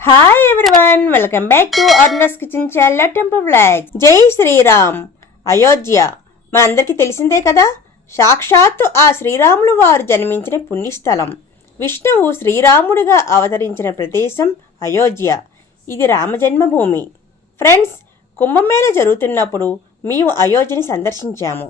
Hi everyone welcome back to అర్నస్ kitchen channel temple flag జై శ్రీరామ్ అయోధ్య మనందరికీ తెలిసిందే కదా? సాక్షాత్తు ఆ శ్రీరాములు వారు జన్మించిన పుణ్యస్థలం. విష్ణువు శ్రీరాముడిగా అవతరించిన ప్రదేశం అయోధ్య. ఇది రామజన్మభూమి ఫ్రెండ్స్ కుంభమేళ జరుగుతున్నప్పుడు మేము అయోధ్యని సందర్శించాము.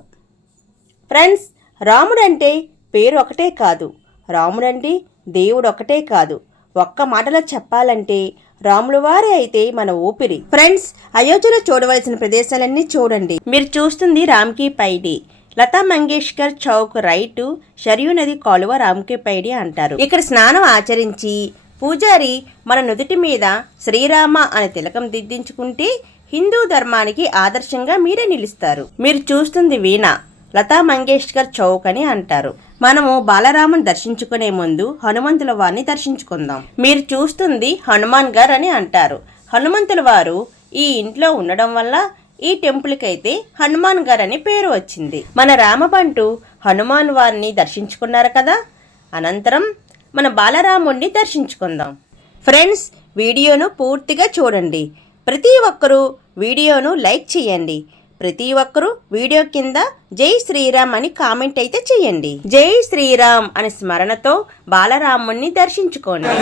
ఫ్రెండ్స్ రాముడంటే పేరు ఒకటే కాదు. రాముడంటే దేవుడు ఒకటే కాదు. ఒక్క మాటలో చెప్పాలంటే రాముల వారే అయితే మన ఊపిరి. ఫ్రెండ్స్ అయోధ్యలో చూడవలసిన ప్రదేశాలన్నీ చూడండి. మీరు చూస్తుంది రామ్కి పైడి లతా మంగేష్కర్ చౌక్ రైట్ షరియు నది కాలువ రామ్కి పైడి అంటారు. ఇక్కడ స్నానం ఆచరించి పూజారి మన నుదుటి మీద శ్రీరామ అనే తిలకం దిద్దించుకుంటే హిందూ ధర్మానికి ఆదర్శంగా మీరే నిలుస్తారు. మీరు చూస్తుంది వీణ లతా మంగేష్కర్ చౌక్ అని అంటారు. మనము బాలరాముని దర్శించుకునే ముందు హనుమంతుల వారిని దర్శించుకుందాం. మీరు చూస్తుంది హనుమాన్ గారు అని అంటారు. హనుమంతుల వారు ఈ ఇంట్లో ఉండడం వల్ల ఈ టెంపుల్కి అయితే హనుమాన్ గారు అని పేరు వచ్చింది. మన రామబంటు హనుమాన్ వారిని దర్శించుకున్నారు కదా? అనంతరం మన బాలరాముణ్ణి దర్శించుకుందాం. ఫ్రెండ్స్ వీడియోను పూర్తిగా చూడండి. ప్రతి ఒక్కరూ వీడియోను లైక్ చేయండి. ప్రతి ఒక్కరూ వీడియో కింద జై శ్రీరామ్ అని కామెంట్ అయితే చేయండి. జై శ్రీరామ్ అనే స్మరణతో బాలరాముణ్ణి దర్శించుకోండి.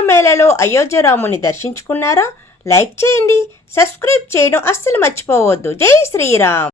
మేళలో అయోధ్య రాముని దర్శించుకున్నారా? లైక్ చేయండి సబ్స్క్రైబ్ చేయడం అస్సలు మర్చిపోవద్దు. జై శ్రీరామ్.